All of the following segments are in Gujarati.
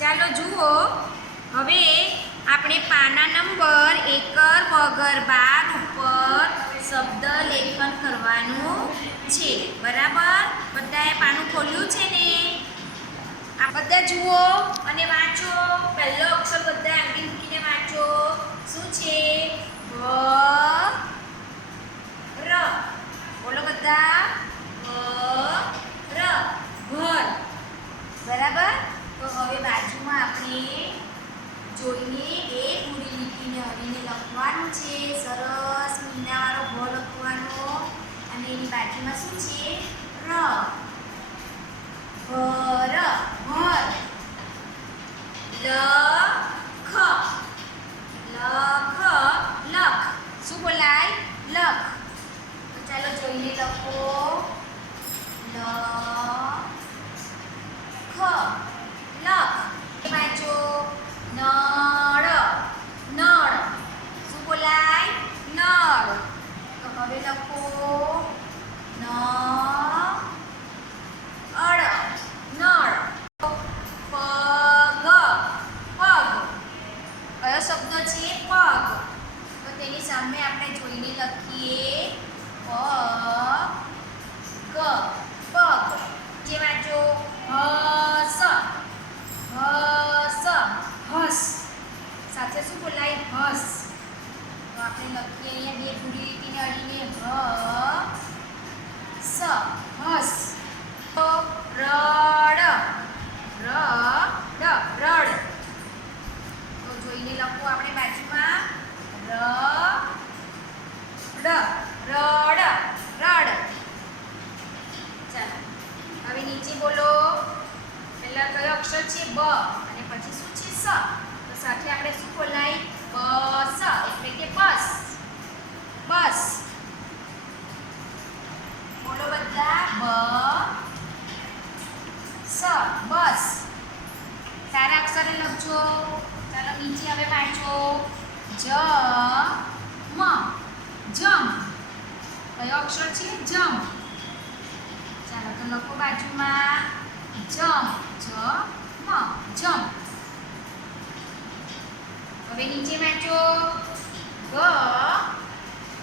ચાલો જુઓ. હવે આપણે પાના નંબર એકર વગર બાર ઉપર શબ્દ લેખન કરવાનું છે. બરાબર? બધાએ પાનું ખોલ્યું છે ને? આ બધા જુઓ અને વાંચો. પહેલો અક્ષર બધા આંગળી મૂકીને વાંચો. શું છે? ર. બોલો બધા ભ ર ઘર બરાબર તો હવે બાજુમાં આપણે જોઈને એ પૂરી લીટીને હરીને લખવાનું છે સરસ મીનાવાળો ભ લખવાનો છે ર ભર ભર લખ લખ લખ શું બોલાય? લખ. ચાલો જોઈને લખ લખ એ બાજુ નળ નળ શું બોલાય નળ તો હવે લખો ન અળ નળ પગ પગ કયો શબ્દ છે પગ તો તેની સામે આપણે જોઈને લખીએ પગ પગ જે વાંચો હસ હસ હસ બોલાય હસ. તો લખીએ અહીંયા બે ભૂરી લીટીને અડીને હ સ હસ તો રડ રડ રડ તો જોઈને લખો આપણે બાજુમાં ર ડ રડ રડ ચાલો હવે નીચે બોલો પહેલા કયો અક્ષર છે બ અને પછી શું છે સ તો સાથે આપણે શું બોલાય બસ એટલે કે બસ બસ બોલો બધા બ સ બસ અક્ષરે લખજો ચાલો નીચે હવે વાંચો. જ, મ, જમ. કયો અક્ષર છે? જમ. ચાલો તો લખો બાજુમાં. જમ, જ, મ, જમ. હવે નીચે વાંચો. ગ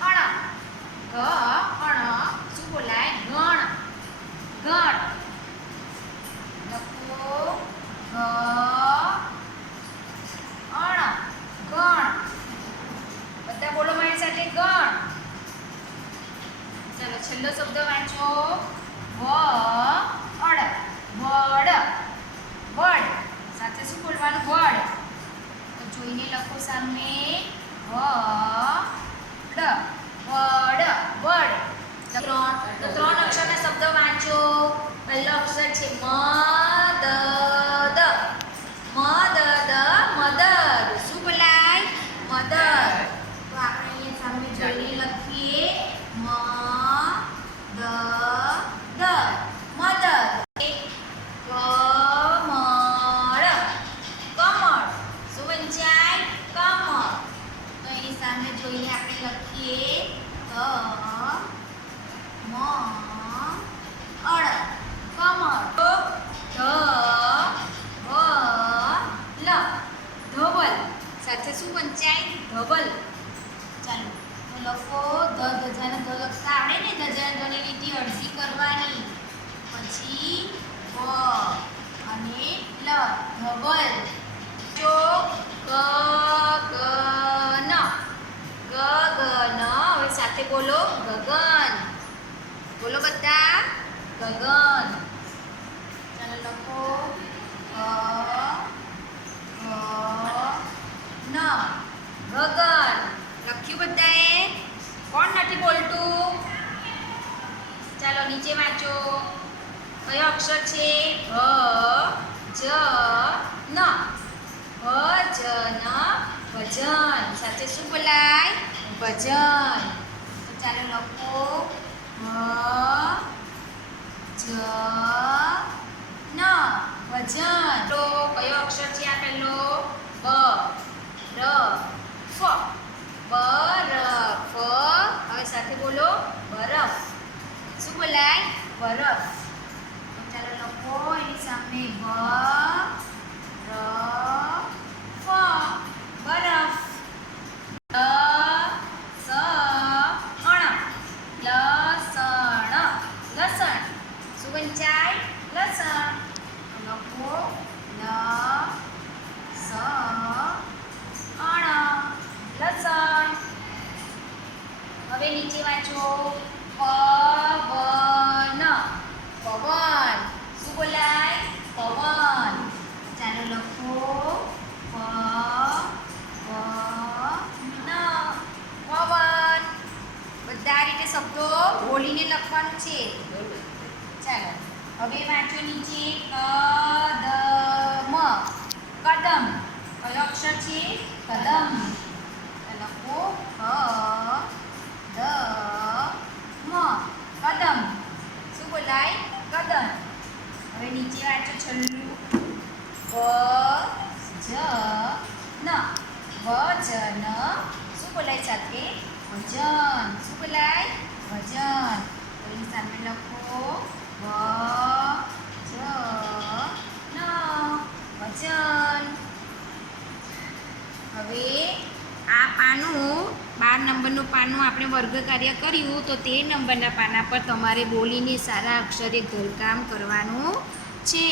અણ ગ અણ શું બોલાય ગણ ગણ લખો ગ અણ ગણ બધા બોલો મારી સાથે ગણ ચાલો છેલ્લો શબ્દ વાંચો. વ અડ વડ. વડ. સાથે શું બોલવાનું? વડ. તો જોઈને લખો સામે. વ. ડ. વડ. વડ. ત્રણ, તો ત્રણ અક્ષરના શબ્દ વાંચો. પહેલો અક્ષર છે મ, દ દ મ દ દ મદર શું બોલાય મદર તો આપણે અહીંયા સામે જોઈને લખીએ મ દ દ મદર કમળ કમળ શું વંચાય કમળ તો એની સામે જોઈને આપણે લખીએ ક મ અળ કમળ તો ધ વ લ ધવલ સાથે શું વંચાય ધવલ ચાલો તો લખો ધ ધજાને ધ લખતા આવડે ને ધજાને ધની લીટી અડધી કરવાની પછી વ અને લ ધવલ ચો ક ગ ન ગ ગ ન હવે સાથે બોલો ગગન. બોલો બધા ગગન. ચાલો લખો ન ગગન. લખ્યું બધાએ? કોણ નથી બોલતું? ચાલો નીચે વાંચો. કયો અક્ષર છે ભ જ ન ભજન ભજન. સાથે શું બોલાય? ભજન. ચાલો લખો. ભ જ ન ભજન. તો કયો અક્ષર છે આ પહેલો. બ. ર. ફ. બરફ. હવે સાથે બોલો. બરફ. શું બોલાય? બરફ. આગળ લખો એની સામે બ ર ફ બરફ સ અણ લસણ લસણ સુગંચાય લસણ લખો લ સ અણ લસણ હવે નીચે વાંચો પ કદમ હવે નીચે વાંચો છેલ્લું. વ, જ, ન. વજન શું બોલાય સાથે? વજન શું બોલાય? વજન તો એની સામે લખો. વ જ ન વજન હવે આ પાનું બાર નંબરનું પાનું આપણે વર્ગ કાર્ય કર્યું, તો તે નંબરના પાના પર તમારે બોલીને સારા અક્ષરે ઘરકામ કરવાનું છે.